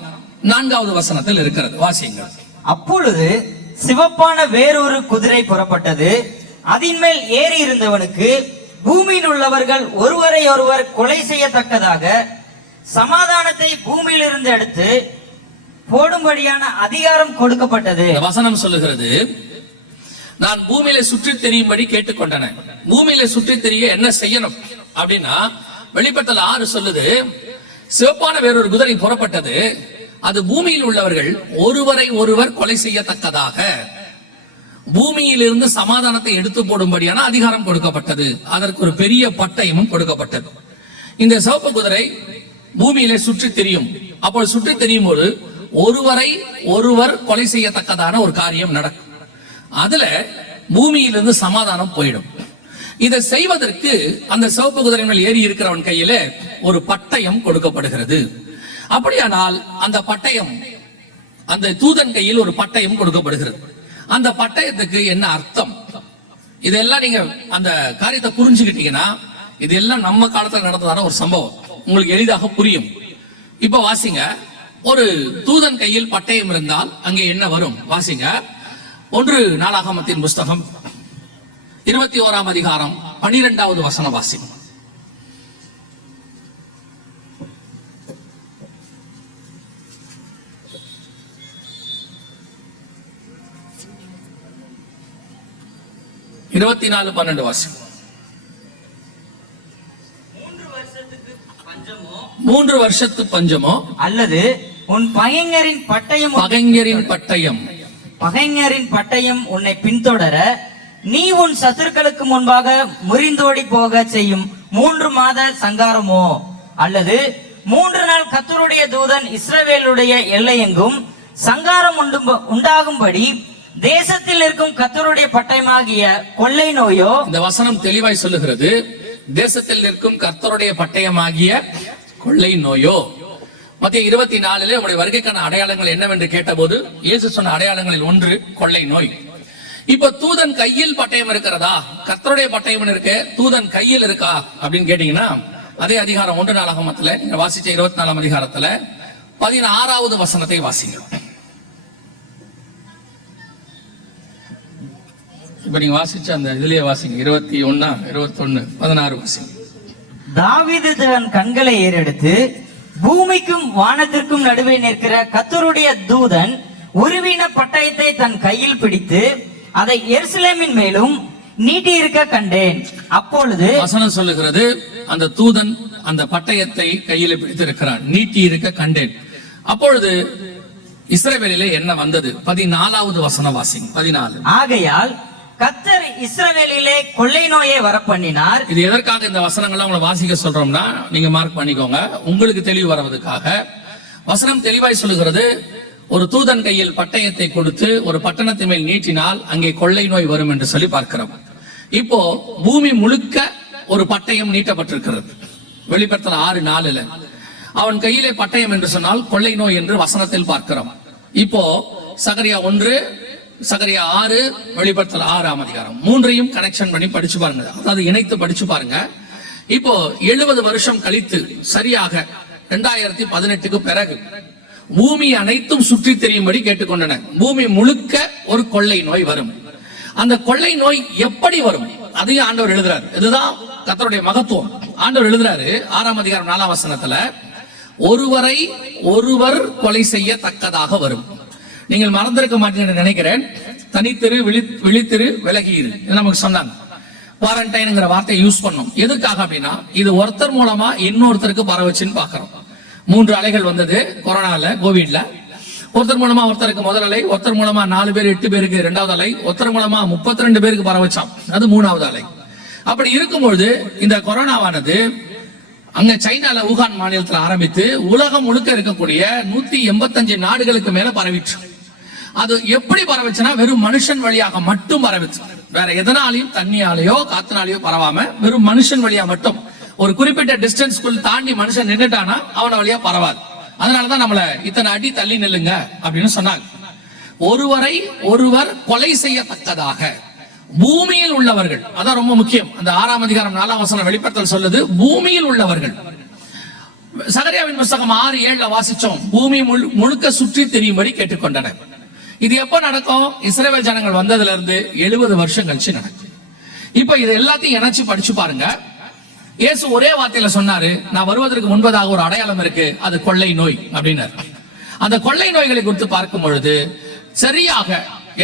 4வது வசனத்தில் இருக்கிறது. வாசியுங்கள். அப்பொழுது சிவப்பான வேறொரு குதிரை புறப்பட்டது. அதன் மேல் ஏறி இருந்தவனுக்கு பூமியில் உள்ளவர்கள் ஒருவரை ஒருவர் கொலை செய்யத்தக்கதாக சமாதானத்தை பூமியிலிருந்து எடுத்து போடும்படியான அதிகாரம் கொடுக்கப்பட்டது. வசனம் சொல்லுகிறது, நான் பூமியில சுற்றி தெரியும்படி கேட்டுக்கொண்டன. பூமியில சுற்றி தெரிய என்ன செய்யணும் அப்படின்னா, வெளிப்படுத்தல் 6 சொல்லுது, சிவப்பான வேறொரு குதிரை புறப்பட்டது. அது பூமியில் உள்ளவர்கள் ஒருவரை ஒருவர் கொலை செய்யத்தக்கதாக பூமியிலிருந்து சமாதானத்தை எடுத்து போடும்படியான அதிகாரம் கொடுக்கப்பட்டது. அதற்கு ஒரு பெரிய பட்டயமும் கொடுக்கப்பட்டது. இந்த சிவப்பு குதிரை பூமியிலே சுற்றி தெரியும். அப்போது சுற்றி தெரியும் போது ஒருவரை ஒருவர் கொலை செய்யத்தக்கதான ஒரு காரியம் நடக்கும். அதுல பூமியிலிருந்து சமாதானம் போயிடும். இதை செய்வதற்கு அந்த சிவப்பு குதிரை மேல் ஏறி இருக்கிறவன் கையில ஒரு பட்டயம் கொடுக்கப்படுகிறது. அப்படியானால் அந்த பட்டயம் அந்த தூதன் கையில் ஒரு பட்டயம் கொடுக்கப்படுகிறது. அந்த பட்டயத்துக்கு என்ன அர்த்தம்? இதெல்லாம் நீங்க அந்த காரியத்தை புரிஞ்சுக்கிட்டீங்கன்னா இதெல்லாம் நம்ம காலத்துல நடந்ததான ஒரு சம்பவம் உங்களுக்கு எளிதாக புரியும். இப்ப வாசிங்க, ஒரு தூதன் கையில் பட்டயம் இருந்தால் அங்கே என்ன வரும்? வாசிங்க, 1 நாளாகமத்தின் புஸ்தகம் 21ஆம் அதிகாரம் 12வது வசனம் வாசிங்க. இருபத்தி 24:12 வாசி. 3 வருஷத்து பஞ்சமோ அல்லது உன் பகைஞரின் பட்டயம் உன்னை பின்தொடர நீ உன் சத்துருக்களுக்கு முன்பாக முறிந்தோடி போக செய்யும் 3 மாத சங்காரமோ, அல்லது 3 நாள் கர்த்தருடைய தூதன் இஸ்ரவேலுடைய எல்லையெங்கும் சங்காரம் உண்டாகும்படி தேசத்தில் இருக்கும் கர்த்தருடைய பட்டயமாகிய கொள்ளை நோயோ. இந்த வசனம் தெளிவாய் சொல்லுகிறது, தேசத்தில் இருக்கும் கர்த்தருடைய பட்டயமாகிய கொள்ளை நோயோ. மத்திய 24 உங்களுடைய வருகைக்கான அடையாளங்கள் என்னவென்று கேட்டபோது இயேசு சொன்ன அடையாளங்களில் ஒன்று கொள்ளை நோய். இப்ப தூதன் கையில் பட்டயம் இருக்கிறதா? கர்த்தருடைய பட்டயம் இருக்கு, தூதன் கையில் இருக்கா அப்படின்னு கேட்டீங்கன்னா அதே அதிகாரம் 1 நாளாகமத்துல நீங்க வாசிச்ச 24ஆம் அதிகாரத்துல 16வது வசனத்தை வாசிங்க. இப்ப நீங்க வாசிச்ச அந்த இதுலயே வாசிங்க, 21 16 வாசிங்க. தாவீது தன் கண்களை ஏறெடுத்து பூமிக்கும் வானத்திற்கும் நடுவே நிற்கிற கர்த்தருடைய தூதன் உருவின பட்டயத்தை தன் கையில் பிடித்து அதை எருசலேமின் மேலும் நீட்டி இருக்க கண்டேன். அப்பொழுது வசனம் சொல்லுகிறது, அந்த தூதன் அந்த பட்டயத்தை கையில் பிடித்திருக்கிறான், நீட்டி இருக்க கண்டேன். அப்பொழுது இஸ்ரவேலிலே என்ன வந்தது? 14வது வசனம் வாசிங்க. 14. ஆகையால் கர்த்தர் இஸ்ரவேலிலே கொள்ளை நோயை வரப்பண்ணினார். இது எதற்காக இந்த வசனங்கள்லாம் உங்களை வாசிக்க சொல்றோம்னா நீங்க மார்க் பண்ணிக்கோங்க, உங்களுக்கு தெளிவு வருவதற்காக. வசனம் தெளிவாய் சொல்லுகிறது, ஒரு தூதன் கையில் பட்டயத்தை கொடுத்து ஒரு பட்டணத்தின் மேல் நீட்டினால் அங்கே கொள்ளை நோய் வரும் என்று சொல்லி பார்க்கிறோம். இப்போ பூமி முழுக்க ஒரு பட்டயம் நீட்டப்பட்டிருக்கிறது. வெளிப்படுத்தல் 6:4 அவன் கையிலே பட்டயம் என்று சொன்னால் கொள்ளை நோய் என்று வசனத்தில் பார்க்கிறோம். இப்போ சகரியா 1, சகரியா 6, வெளிப்படுத்தல் 6ஆம் அதிகாரம் 3ஐயும் கனெக்ஷன் பண்ணி படிச்சு பாருங்க, அதாவது இணைத்து படிச்சு பாருங்க. இப்போ 70 வருஷம் கழித்து சரியாக 2018க்கு பிறகு பூமி அனைத்தும் சுற்றி தெரியும்படி கேட்டுக்கொண்டன. பூமி முழுக்க ஒரு கொள்ளை நோய் வரும். அந்த கொள்ளை நோய் எப்படி வரும் அதையும் ஆண்டவர் எழுதுறாரு. இதுதான் கர்த்தருடைய மகத்துவம். ஆண்டவர் எழுதுறாரு 6ஆம் அதிகாரம் 4ஆம் வசனத்துல, ஒருவரை ஒருவர் கொலை செய்யத்தக்கதாக வரும். நீங்கள் மறந்திருக்க மாட்டீங்கன்னு நினைக்கிறேன். தனித்திரு, விழித்திரு, விலகியிரு நமக்கு சொன்னாங்க. குவாரண்டைன்ங்கிற வார்த்தையை யூஸ் பண்ணோம். எதுக்காக அப்படின்னா இது ஒருத்தர் மூலமா இன்னொருத்தருக்கு பரவச்சுன்னு பாக்குறோம். 3 அலைகள் வந்தது கொரோனால, கோவிட்ல. ஒருத்தர் மூலமா ஒருத்தருக்கு முதல் அலை, ஒருத்தர் மூலமா 4 பேர் 8 பேருக்கு 2வது அலை, ஒருத்தர் மூலமா 32 பேருக்கு பரவச்சான், அது 3வது அலை. அப்படி இருக்கும்பொழுது இந்த கொரோனாவானது அங்க சைனால ஊகான் மாநிலத்தில் ஆரம்பித்து உலகம் முழுக்க இருக்கக்கூடிய 185 நாடுகளுக்கு மேல பரவிச்சு. அது எப்படி பரவிச்சுன்னா வெறும் மனுஷன் வழியாக மட்டும் பரவிச்சு. வேற எதனாலையும் தண்ணியாலேயோ காத்துனாலேயோ பரவாம வெறும் மனுஷன் வழியா மட்டும். ஒரு குறிப்பிட்ட டிஸ்டன்ஸ்குள் தாண்டி மனுஷன் நின்றுட்டானா அவன வழியா பரவாது. அதனாலதான் நம்மள இத்தனை அடி தள்ளி நில்லுங்க அப்படின்னு சொன்னாங்க. ஒருவரை ஒருவர் கொலை செய்யத்தக்கதாக பூமியில் உள்ளவர்கள், அதான் ரொம்ப முக்கியம். அந்த 6ஆம் அதிகாரம் 4ஆம் வசனம் வெளிப்படுத்தல் சொல்லுது பூமியில் உள்ளவர்கள். சகரியாவின் புஸ்தகம் 6:7 வாசிச்சோம், பூமி முழுக்க சுற்றி தெரியும்படி கேட்டுக்கொண்டனர். இது எப்ப நடக்கும்? இஸ்ரவேல் ஜனங்கள் வந்ததுல இருந்து 70 வருஷம் கழிச்சு நடக்கும். இப்ப இது எல்லாத்தையும் இணைச்சு படிச்சு பாருங்க. இயேசு ஒரே வார்த்தையில சொன்னாரு, நான் வருவதற்கு முன்பதாக ஒரு அடையாளம் இருக்கு, அது கொள்ளை நோய் அப்படின்னாரு. அந்த கொள்ளை நோய்களை குறித்து பார்க்கும் பொழுது சரியாக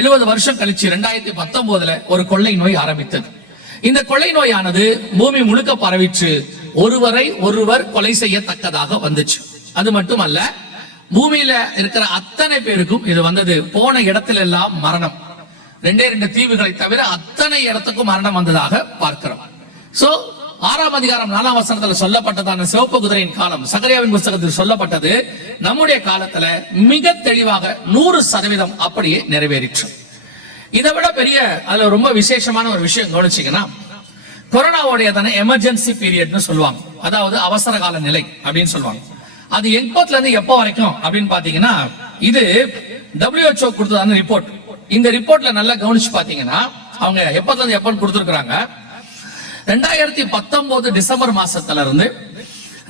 70 வருஷம் கழிச்சு 2019 ஒரு கொள்ளை நோய் ஆரம்பித்தது. இந்த கொள்ளை நோயானது பூமி முழுக்க பரவிச்சு, ஒருவரை ஒருவர் கொலை செய்யத்தக்கதாக வந்துச்சு. அது மட்டுமல்ல, பூமியில இருக்கிற அத்தனை பேருக்கும் இது வந்தது. போன இடத்துல எல்லாம் மரணம். 2 தீவுகளை தவிர அத்தனை இடத்துக்கும் மரணம் வந்ததாக பார்க்கிறோம். சோ 6ஆம் அதிகாரம் 4ஆம் வசனத்துல சொல்லப்பட்டதான சிவப்பு குதிரையின் காலம் சகரியாவின் புஸ்தகத்தில் சொல்லப்பட்டது நம்முடைய காலத்துல மிக தெளிவாக 100% அப்படியே நிறைவேறிற்று. இதை விட பெரிய அதுல ரொம்ப விசேஷமான ஒரு விஷயம் கவனிச்சீங்கன்னா, கொரோனாவுடைய எமர்ஜென்சி பீரியட்னு சொல்லுவாங்க, அதாவது அவசர கால நிலை அப்படின்னு சொல்லுவாங்க. அது எப்போத்துல இருந்து எப்போ வரைக்கும் அப்படின்னு பாத்தீங்கன்னா இது WHO கொடுத்ததான ரிப்போர்ட். இந்த ரிப்போர்ட்ல நல்லா கவனிச்சு பாத்தீங்கன்னா அவங்க எப்பத்துல இருந்து எப்பன்னு கொடுத்திருக்காங்க. 2019 டிசம்பர் மாசத்துல இருந்து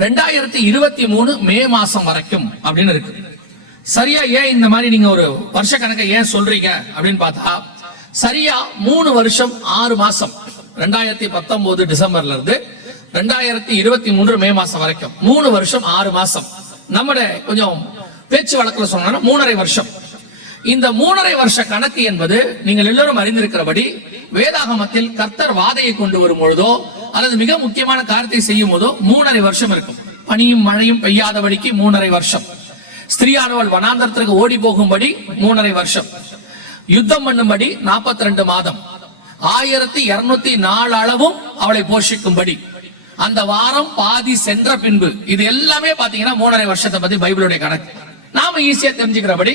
2023 மே மாசம் வரைக்கும் அப்படின்னு இருக்கு. சரியா ஏன் இந்த மாதிரி நீங்க ஒரு வருஷ கணக்கை ஏன் சொல்றீங்க அப்படின்னு பார்த்தா, சரியா 3 வருஷம் 6 மாசம் 2019 டிசம்பர்ல இருந்து 2023 மே மாசம் வரைக்கும் 3 வருஷம் 6 மாசம். நம்முடைய கொஞ்சம் பேச்சு வழக்குல சொன்னா 3.5 வருஷம். இந்த 3.5 வருஷ கணக்கு என்பது நீங்கள் எல்லோரும் அறிந்திருக்கிறபடி வேதாகமத்தில் கர்த்தர் வாதையை கொண்டு வரும் பொழுதோ அல்லது மிக முக்கியமான காரியத்தை செய்யும் போதோ 3.5 வருஷம் இருக்கும். பனியும் மழையும் பெய்யாதபடிக்கு 3.5 வருஷம். ஸ்திரீயானவள் வனாந்தரத்திற்கு ஓடி போகும்படி 3.5 வருஷம். யுத்தம் பண்ணும்படி 42 மாதம். 1204 அளவும் அவளை போஷிக்கும்படி அந்த வாரம் பாதி சென்ற பின்பு. இது எல்லாமே பாத்தீங்கன்னா 3.5 வருஷத்தை பத்தி பைபிளுடைய கணக்கு. நாம ஈஸியா தெரிஞ்சுக்கிறபடி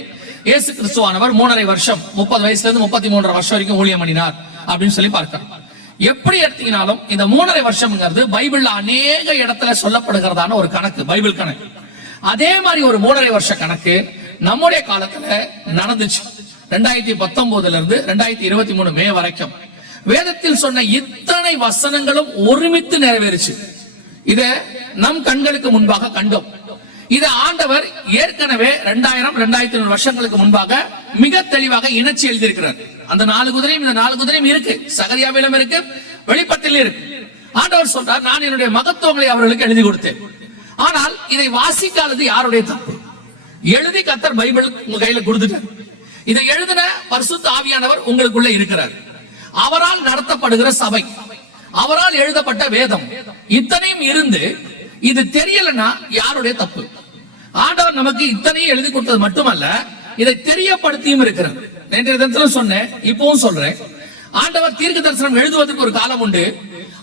இயேசு கிறிஸ்துவானவர் 3.5 வருஷம் 30 வயசுல இருந்து 33 வருஷம் வரைக்கும் ஊழியம் பண்ணினார் அப்படின்னு சொல்லி பார்க்கிறோம். எப்படி எடுத்தீங்கனாலும் இந்த 3.5 வருஷம்ங்கிறது பைபிள்ல அநேக இடத்துல சொல்லப்படுகிறதான ஒரு கணக்கு, பைபிள் கணக்கு. அதே மாதிரி ஒரு 3.5 வருஷ கணக்கு நம்முடைய காலத்துல நடந்துச்சு. 2019 இருந்து 2023 மே வரைக்கும் வேதத்தில் சொன்ன இத்தனை வசனங்களும் ஒருமித்து நிறைவேறுச்சு. இத நம் கண்களுக்கு முன்பாக கண்டோம். இதை ஆண்டவர் ஏற்கனவே 2000-2500 வருஷங்களுக்கு முன்பாக மிக தெளிவாக இணைச்சி எழுதியிருக்கிறார். அந்த 4 குதிரையும் இந்த 4 குதிரையும் இருக்கு, சகரியாவிலும் இருக்கு, வெளிப்பட்டிலும் இருக்கு. ஆண்டவர் சொல்றார், நான் என்னுடைய மகத்துவங்களை அவர்களுக்கு எழுதி கொடுத்தேன். ஆனால் இதை வாசிக்காதது யாருடைய தப்பு? எழுதி கர்த்தர் பைபிள் உங்க கையில கொடுத்துட்டார். இதை எழுதின பரிசுத்த ஆவியானவர் உங்களுக்குள்ள இருக்கிறார். அவரால் நடத்தப்படுகிற சபை, அவரால் எழுதப்பட்ட வேதம், இத்தனையும் இருந்து இது தெரியலன்னா யாருடைய தப்பு? ஆண்டவர் நமக்கு இத்தனையும் எழுதி கொடுத்தது மட்டுமல்ல, இதை தெரியப்படுத்தியும் இருக்கிறார். நேற்றைய தினத்திலும் சொன்னேன், இப்பவும் சொல்றேன். ஆண்டவர் தீர்க்க தரிசனம் எழுதுவதற்கு ஒரு காலம் உண்டு.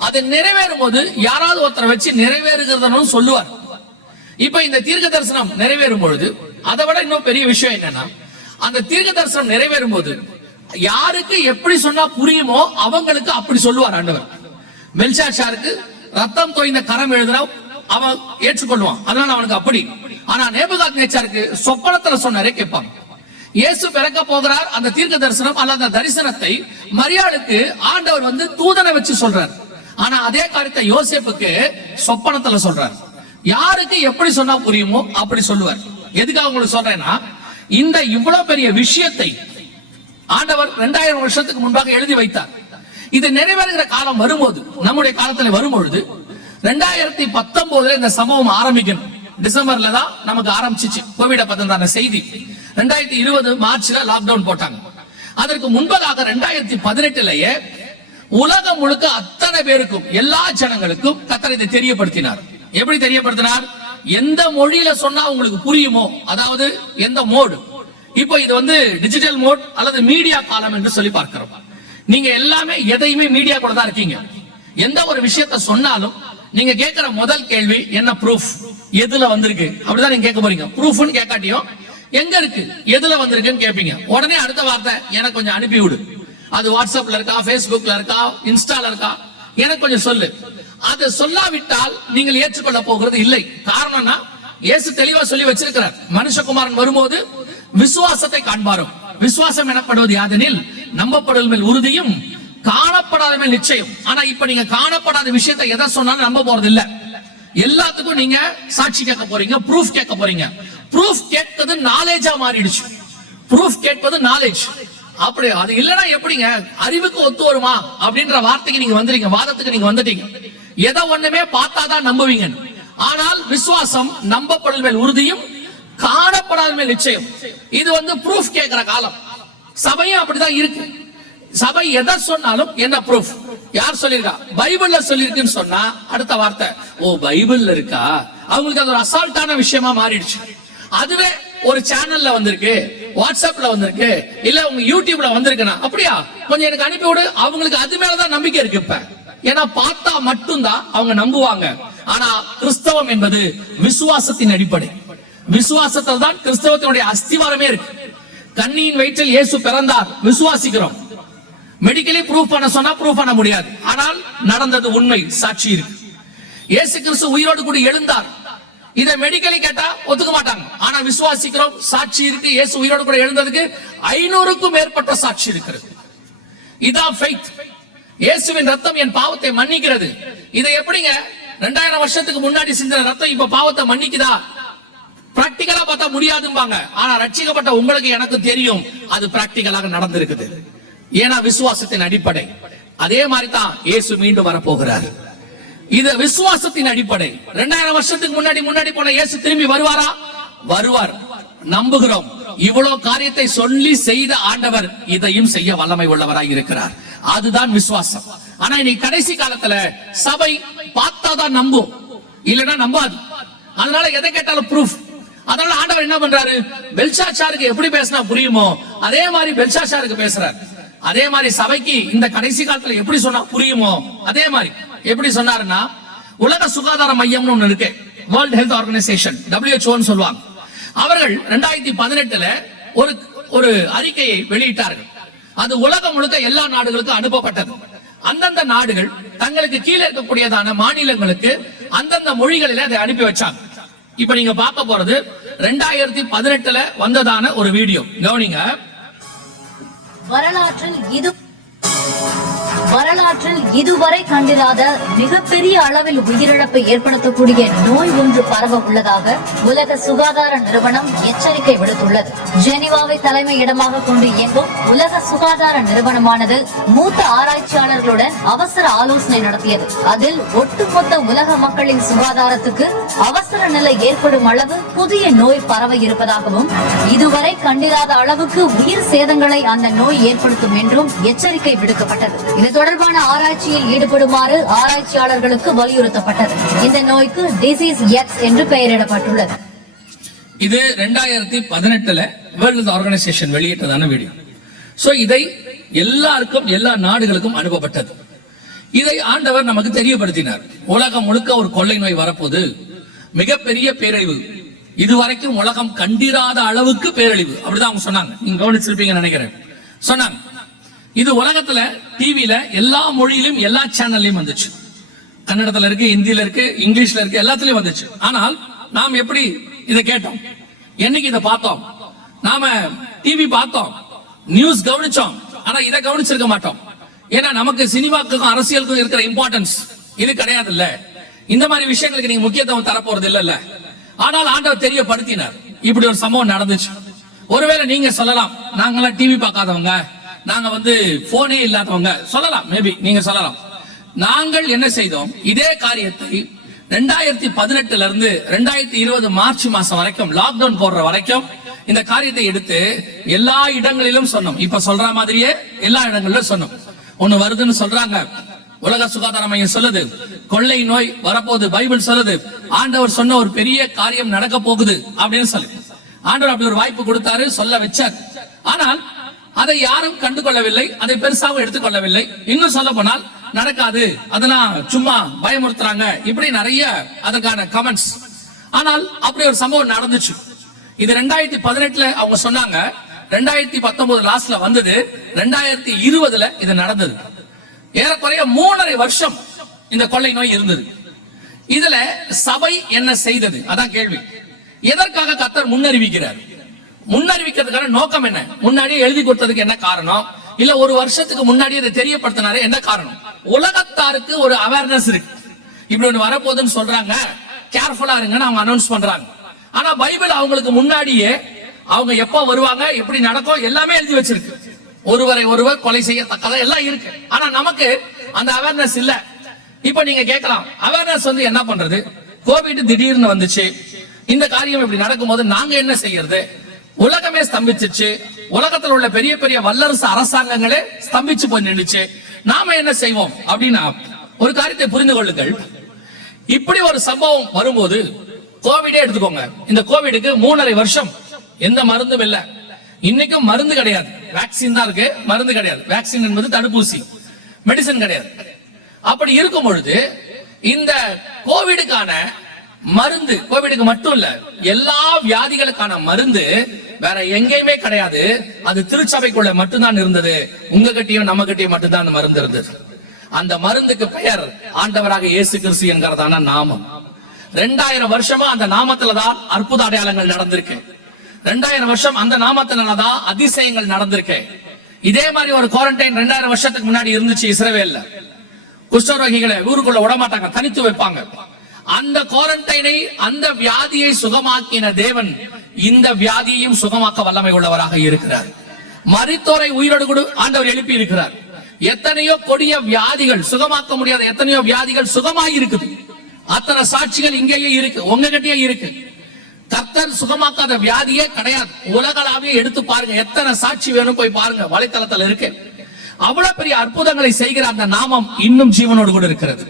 அது நிறைவேறும் போது யாராவது ஒருத்தரை வச்சு நிறைவேறுகிறதுன்னு சொல்லுவார். இப்ப இந்த தீர்க்க தரிசனம் நிறைவேறும் பொழுது அதை விட இன்னும் பெரிய விஷயம் என்னன்னா, அந்த தீர்க்க தரிசனம் நிறைவேறும் போது யாருக்கு எப்படி சொன்னா புரியுமோ அவங்களுக்கு அப்படி சொல்லுவார் ஆண்டவர். பெல்ஷாத்சாருக்கு ரத்தம் தோய்ந்த கரம் எழுதுனா அவன் ஏற்றுக்கொள்வான், அதனால அவனுக்கு அப்படி. ஆனா நேபுகாத்நேச்சாருக்கு சொப்பனத்துல சொன்னாரே கேட்பாங்க. இயேசு பிறக்க போகிறார், அந்த தீர்க்க தரிசனம் அல்லது அந்த தரிசனத்தை மரியாளுக்கு ஆண்டவர் வந்து தூதனை வச்சு சொல்றார். ஆனா அதே காரியத்தை யோசேப்புக்கு சொப்பனத்துல சொல்றார். யாருக்கு எப்படி சொன்னா புரியுமோ அப்படி சொல்லுவார். எதுக்காக உங்களுக்கு சொல்றேன்னா, இந்த இவ்வளவு பெரிய விஷயத்தை ஆண்டவர் 2000 வருஷத்துக்கு முன்பாக எழுதி வைத்தார். இது நிறைவேறுகிற காலம் வரும்போது, நம்முடைய காலத்துல வரும்பொழுது 2019 இந்த சம்பவம் ஆரம்பிக்கணும். டிசம்பர்ல தான் நமக்கு ஆரம்பிச்சிச்சு கோவிட்-19 செய்தி. 2020 மார்ச்ல லாக்டவுன் போட்டாங்க. அதற்கு முன்பதாக 2018லயே உலகம் முழுக்க அத்தனை பேருக்கும், எல்லா ஜனங்களுக்கும் கர்த்தர் இதை தெரியப்படுத்தினார். எப்படி தெரியப்படுத்தினார்? எந்த மொழியில சொன்னா உங்களுக்கு புரியுமோ, அதாவது எந்த மோடு. இப்போ இது வந்து டிஜிட்டல் மோட் அல்லது மீடியா காலம் என்று சொல்லி பார்க்கிறோம். நீங்க எல்லாமே எதையுமே மீடியா கூட தான் இருக்கீங்க. எந்த ஒரு விஷயத்தை சொன்னாலும் நீங்க கேட்கிற முதல் கேள்வி என்ன? ப்ரூஃப், எதுல வந்திருக்கு? அப்படிதான் நீங்க கேட்க போறீங்க. ப்ரூஃப்னு கேட்காட்டியும் எங்க இருக்கு, எதுல வந்திருக்குன்னு கேட்பீங்க. உடனே அடுத்த வார்த்தை, எனக்கு கொஞ்சம் அனுப்பி விடு. அது வாட்ஸ்அப்ல இருக்கா, பேஸ்புக்ல இருக்கா, இன்ஸ்டால இருக்கா, எனக்கு கொஞ்சம் சொல்லு. அதை சொல்லாவிட்டால் நீங்கள் ஏற்றுக்கொள்ள போகிறது இல்லை. காரணம்னா இயேசு தெளிவா சொல்லி வச்சிருக்கிறார், மனுஷகுமாரன் வரும்போது விசுவாசத்தை காண்பாரும். விசுவாசம் எனப்படுவது யாதெனில் நம்பப்படுவதின் மேல் உறுதியும் காணப்படாத மேல் நிச்சயம். ஆனா இப்ப நீங்க காணப்படாத விஷயத்தை எதை சொன்னாலும் நம்ப போறது இல்ல. எல்லாத்துக்கும் நீங்க சாட்சி கேட்க போறீங்க, ப்ரூஃப் கேட்க போறீங்க. ப்ரூஃப் கேட்பது நாலேஜா மாறிடுச்சு. ப்ரூஃப் கேட்பது நாலேஜ். அப்படி அது இல்லைன்னா எப்படிங்க அறிவுக்கு ஒத்து வருமா அப்படின்ற வார்த்தைக்கு நீங்க வந்துட்டீங்க, வாதத்துக்கு நீங்க வந்துட்டீங்க. எதை ஒண்ணுமே பார்த்தாதான் நம்புவீங்க. ஆனால் விசுவாசம் நம்பப்படுவதின் மேல் உறுதியும் காணப்படாத மேல் நிச்சயம். இது வந்து ப்ரூஃப் கேட்கிற காலம். சபையும் அப்படிதான் இருக்கு. சபை எதை சொன்னாலும் என்ன ப்ரூஃப்? யார் சொல்லிருக்கா? பைபிள்ல சொல்லிருக்குன்னு சொன்னா அடுத்த வார்த்தை, ஓ பைபிள்ல இருக்கா. அவங்களுக்கு அது ஒரு அசால்ட்டான விஷயமா மாறிடுச்சு. அதுவே ஒரு சேனல்ல வந்திருக்கு, வாட்ஸ்அப்ல வந்திருக்கு, இல்ல உங்க யூடியூப்ல வந்திருக்குன்னா அப்படியா கொஞ்சம் எனக்கு அனுப்பி விடு. அவங்களுக்கு அது மேலதான் நம்பிக்கை இருக்கு. இப்ப ஏன்னா பார்த்தா மட்டும்தான் அவங்க நம்புவாங்க. ஆனா கிறிஸ்தவம் என்பது விசுவாசத்தின் அடிப்படை. விசுவாசத்தில் தான் கிறிஸ்தவத்தினுடைய அஸ்திவாரமே இருக்கு. கன்னியின் வயிற்றில் இயேசு பிறந்தார், விசுவாசிக்கிறோம். மெடிக்கலி ப்ரூஃப் பண்ண சொன்னா ப்ரூஃப் பண்ண முடியாது, ஆனால் நடந்தது உண்மை, சாட்சி இருக்கு. இயேசு கிறிஸ்து உயிரோடு கூட எழுந்தார். இதை மெடிக்கலி கேட்டா ஒத்துக்க மாட்டாங்க. ஆனா விசுவாசிக்கிறோம், சாட்சி இருக்கு. இயேசு உயிரோடு கூட எழுந்ததுக்கு 500க்கும் மேற்பட்ட சாட்சி இருக்கிறது. இதான் ஃபெய்த். இயேசுவின் ரத்தம் என் பாவத்தை மன்னிக்கிறது. இதை எப்படிங்க 2000 வருஷத்துக்கு முன்னாடி சிந்தின ரத்தம் இப்ப பாவத்தை மன்னிக்குதா? பிராக்டிகலா பார்த்தா முடியாதும்பாங்க. ஆனா ரட்சிக்கப்பட்ட உங்களுக்கு எனக்கு தெரியும் அது பிராக்டிகலாக நடந்திருக்குது. ஏன்னா விசுவாசத்தின் அடிப்படை. அதே மாதிரி தான் இயேசு மீண்டும் வரப்போகிறார். இது விசுவாசத்தின் அடிப்படை. 2000 வருஷத்துக்கு முன்னாடி போன இயேசு திரும்பி வருவாரா? வருவார். நம்புகிறோம். இவ்வளவு காரியத்தை சொல்லி செய்த ஆண்டவர் இதையும் செய்ய வல்லமை உள்ளவராய் இருக்கிறார். அதுதான் விசுவாசம். ஆனா இன்னைக்கு கடைசி காலத்துல சபை பார்த்தாதான் நம்பும், இல்லைன்னா நம்பாது. அதனால எதை கேட்டாலும் ப்ரூஃப். அதனால ஆண்டவர் என்ன பண்றாரு? பெல்ஷாத்சாருக்கு எப்படி பேசினா புரியுமோ அதே மாதிரி பெல்ஷாத்சாருக்கு பேசுறாரு. அதே மாதிரி சபைக்கு இந்த கடைசி காலத்துல எப்படி சொன்னா புரியுமோ அதே மாதிரி எப்படி சொன்னாருன்னா, உலக சுகாதார மையம்னு ஒண்ணு இருக்கு, வேர்ல்ட் ஹெல்த் ஆர்கனைசேஷன், WHO சொல்லுவாங்க. அவர்கள் 2018 ஒரு அறிக்கையை வெளியிட்டார்கள். அது உலகம் முழுக்க எல்லா நாடுகளுக்கும் அனுப்பப்பட்டது. அந்தந்த நாடுகள் தங்களுக்கு கீழே இருக்கக்கூடியதான மாநிலங்களுக்கு அந்தந்த மொழிகளில் அதை அனுப்பி வச்சாங்க. இப்ப நீங்க பார்க்க போறது 2018 வந்ததான ஒரு வீடியோ. கவனிங்க. வரலாற்றில் இதுவரை கண்டிராத மிகப்பெரிய அளவில் உயிரிழப்பை ஏற்படுத்தக்கூடிய நோய் ஒன்று பரவ உள்ளதாக உலக சுகாதார நிறுவனம் எச்சரிக்கை விடுத்துள்ளது. ஜெனீவாவை தலைமை இடமாக கொண்டு இயங்கும் உலக சுகாதார நிறுவனமானது மூத்த ஆராய்ச்சியாளர்களுடன் அவசர ஆலோசனை நடத்தியது. அதில் ஒட்டுமொத்த உலக மக்களின் சுகாதாரத்துக்கு அவசர நிலை ஏற்படும் அளவு புதிய நோய் பரவ இருப்பதாகவும், இதுவரை கண்டிராத அளவுக்கு உயிர் சேதங்களை அந்த நோய் ஏற்படுத்தும் என்றும் எச்சரிக்கை விடுக்கப்பட்டது. இது தொடர்பான ஆராய்ச்சியில் ஈடுபடுமாறு ஆராய்ச்சியாளர்களுக்கு வலியுறுத்தப்பட்டது. இந்த நோய்க்கு டிசீஸ் எக்ஸ் என்று பெயரிடப்பட்டுள்ளது. இது 2018 வேர்ல்ட் ஹெல்த் ஆர்கனைசேஷன் வெளியிட்டதான வீடியோ. சோ இதை எல்லாருக்கும் எல்லா நாடுகளுக்கும் அனுப்பப்பட்டது. இதை ஆண்டவர் நமக்கு தெரியப்படுத்தினார். உலகம் முழுக்க ஒரு கொள்ளை நோய் வரப்போது, மிகப்பெரிய பேரழிவு, இதுவரைக்கும் உலகம் கண்டிராத அளவுக்கு பேரழிவு. அப்படிதான் அவங்க சொன்னாங்க. நீங்க கவனிச்சிருப்பீங்க நினைக்கிறேன். சொன்னாங்க இது உலகத்துல டிவில எல்லா மொழியிலும் எல்லா சேனல்லையும் வந்துச்சு. கன்னடத்துல இருக்கு, ஹிந்தியில இருக்கு, இங்கிலீஷ்ல இருக்கு, எல்லாத்துலயும் வந்துச்சு. ஆனால் நாம் எப்படி இதை கேட்டோம்? என்னைக்கு இதை பார்த்தோம்? நாம டிவி பார்த்தோம், நியூஸ் கவனிச்சோம், ஆனா இதை கவனிச்சிருக்க மாட்டோம். ஏன்னா நமக்கு சினிமாவுக்கும் அரசியலுக்கும் இருக்கிற இம்பார்ட்டன்ஸ் இது கிடையாது இல்ல. இந்த மாதிரி விஷயங்களுக்கு நீங்க முக்கியத்துவம் தரப்போறது இல்ல. ஆனால் ஆண்டவர் தெரியப்படுத்தினார் இப்படி ஒரு சம்பவம் நடந்துச்சு. ஒருவேளை நீங்க சொல்லலாம், நாங்கெல்லாம் டிவி பார்க்காதவங்க, நாங்க போனே இல்லாதவங்க சொல்லலாம். மேபி நீங்க சொல்லலாம். நாங்கள் என்ன செய்தோம்? இதே காரியத்தை 2018 இருந்து 2020 மார்ச் மாசம் வரைக்கும், லாக்டவுன் போடுற வரைக்கும் இந்த காரியத்தை எடுத்து எல்லா இடங்களிலும் சொன்னோம். இப்ப சொல்ற மாதிரியே எல்லா இடங்களிலும் சொன்னோம். ஒண்ணு வருதுன்னு சொல்றாங்க, உலக சுகாதார மையம் சொல்லுது, கொள்ளை நோய் வரப்போகுது, பைபிள் சொல்லுது, ஆண்டவர் சொன்ன ஒரு பெரிய காரியம் நடக்க போகுது அப்படின்னு சொல்லி ஆண்டவர் அப்படி ஒரு வாய்ப்பு கொடுத்தாரு, சொல்ல வச்சார். ஆனால் அதை யாரும் கண்டுகொள்ளவில்லை, அதை பெருசாகவும் எடுத்துக்கொள்ளவில்லை. இன்னும் சொல்ல போனால் நடக்காது, அதெல்லாம் சும்மா பயமுறுத்துறாங்க, இப்படி நிறைய அதற்கான கமெண்ட்ஸ். ஆனால் அப்படி ஒரு சம்பவம் நடந்துச்சு. இது 2018 அவங்க சொன்னாங்க, 2019 லாஸ்ட்ல வந்தது, 2020 இது நடந்தது. ஏறக்குறைய 3.5 வருஷம் இந்த கொள்ளை நோய் இருந்தது. இதுல சபை என்ன செய்தது? அதான் கேள்வி. எதற்காக கர்த்தர் முன்னறிவிக்கிறார்? முன்னறிவிக்கிறதுக்கான நோக்கம் என்ன? முன்னாடியே எழுதி கொடுத்ததுக்கு என்ன காரணம்? இல்ல ஒரு வருஷத்துக்கு முன்னாடி இதை தெரியப்படுத்தினாரு, என்ன காரணம்? உலகத்தாருக்கு ஒரு அவேர்னஸ் இருக்கு, இப்படி ஒண்ணு வரப்போகுதுன்னு சொல்றாங்க, கேர்ஃபுல்லா இருங்கன்னு அவங்க அனௌன்ஸ் பண்றாங்க. ஆனா பைபிள் அவங்களுக்கு முன்னாடியே அவங்க எப்ப வருவாங்க, எப்படி நடக்கும் எல்லாமே எழுதி வச்சிருக்கு. ஒருவரை ஒருவர் கொலை செய்யத்தக்கதா எல்லாம் இருக்கு. ஆனா நமக்கு அந்த அவேர்னஸ் இல்ல. இப்ப நீங்க கேட்கலாம், அவேர்னஸ் என்ன பண்றது? கோவிட் திடீர்னு வந்துச்சு, இந்த காரியம் இப்படி நடக்கும் போது நாங்க என்ன செய்யறது? உலகமே ஸ்தம்பிச்சிச்சு, உலகத்தில் உள்ள பெரிய பெரிய வல்லரசு அரசாங்கங்களே ஸ்தம்பிச்சு போய் நின்றுச்சு, நாம என்ன செய்வோம் அப்படின்னா ஒரு காரியத்தை புரிந்து கொள்ளுங்கள். இப்படி ஒரு சம்பவம் வரும்போது, கோவிடே எடுத்துக்கோங்க, இந்த கோவிடுக்கு 3.5 வருஷம் எந்த மருந்தும் இல்ல. இன்னைக்கும் மருந்து கிடையாது, வேக்சின் தான் இருக்கு, மருந்து கிடையாது. வேக்சின் என்பது தடுப்பூசி, மெடிசன் கிடையாது. அப்படி இருக்கும் பொழுது இந்த கோவிடுக்கான மருந்து, கோவிடுக்கு மட்டும் இல்ல, எல்லா வியாதிகளுக்கான மருந்து வேற எங்கேயுமே கிடையாது. அது திருச்சபைக்குள்ள மட்டும்தான் இருந்தது. உங்க கிட்டயும் நம்ம கிட்டயும் மட்டும்தான் அந்த மருந்து இருந்தது. அந்த மருந்துக்கு பெயர் ஆண்டவராக இயேசு கிறிஸ்து என்கிறதான நாமம். 2000 வருஷமா அந்த நாமத்துலதான் அற்புத அடையாளங்கள் நடந்திருக்கு. 2000 வருஷம் அந்த நாமத்தினாலதான் அதிசயங்கள் நடந்திருக்கு. இதே மாதிரி ஒரு குவாரண்டைன் 2000 வருஷத்துக்கு முன்னாடி இருந்துச்சு இஸ்ரவேல்ல. குஷ்டரோகிகளை ஊருக்குள்ள விடமாட்டாங்க, தனித்து வைப்பாங்க. அந்த குவாரண்டைனை, அந்த வியாதியை சுகமாக்கின தேவன் இந்த வியாதியையும் சுகமாக்க வல்லமை உள்ளவராக இருக்கிறார். மரித்தோரை உயிரோடு கூட ஆண்டவர் எழுப்பி இருக்கிறார். எத்தனையோ கொடிய வியாதிகள், சுகமாக்க முடியாத எத்தனையோ வியாதிகள் சுகமாகி இருக்குது. அத்தனை சாட்சிகள் இங்கேயே இருக்கு, உங்ககிட்டயே இருக்கு. கர்த்தர் சுகமாக்காத வியாதியே கிடையாது. உலகளாவே எடுத்து பாருங்க, எத்தனை சாட்சி வேணும் போய் பாருங்க, வலைத்தளத்துல இருக்கு. அவ்வளவு பெரிய அற்புதங்களை செய்கிற அந்த நாமம் இன்னும் ஜீவனோடு கூட இருக்கிறது.